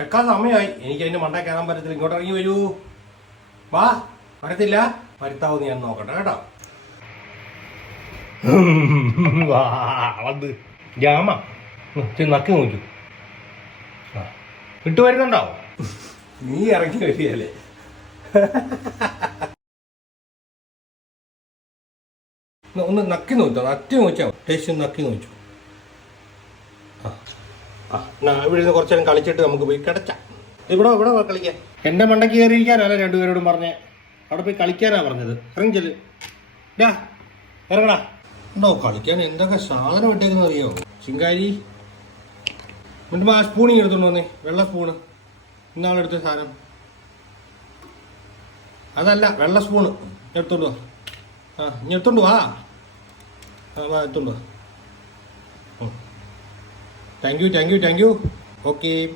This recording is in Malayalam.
കിടക്കാൻ സമയമായി. എനിക്ക് അതിന്റെ മണ്ട കയറാൻ പറ്റത്തില്ല. ഇങ്ങോട്ട് ഇറങ്ങി വരൂ. വാ. വരത്തില്ല? വരുത്താവൂന്ന് ഞാൻ നോക്കട്ടെ കേട്ടോ. വന്ന് ജാമ നക്കി നോക്കൂ. വിട്ടു വരുന്നുണ്ടോ? നീ ഇറങ്ങി വരികയല്ലേ. ഒന്ന് നക്കി നോക്കോ. നക്കി നോക്കിയാൽ ടേസ്റ്റ് നക്കി നോച്ചു. ഇവിടെ നിന്ന് കുറച്ചു നേരം കളിച്ചിട്ട് നമുക്ക് പോയി കിടച്ചാം. ഇവിടെ കളിക്കാൻ. എന്റെ മണ്ടയ്ക്ക് കയറിയിരിക്കാനല്ല രണ്ടുപേരോടും പറഞ്ഞേ. അവിടെ പോയി കളിക്കാനാ പറഞ്ഞത്. ഇറങ്ങി ചെല്ല്. ഇറങ്ങടാ. ഉണ്ടോ കളിക്കാൻ എന്തൊക്കെ സാധനം ഇട്ടേക്കുന്ന അറിയോ? ചിങ്കാരി എന്നിട്ട് ആ സ്പൂണിങ് എടുത്തോണ്ട് വന്നേ. വെള്ള സ്പൂണ്. ഇന്നാളെടുത്ത സാധനം അതല്ല, വെള്ള സ്പൂണ് എടുത്തോണ്ട് വാ. ഇനി എടുത്തോണ്ട് വാ. എടുത്തോണ്ട് വാ. Thank you. ഓക്കെ.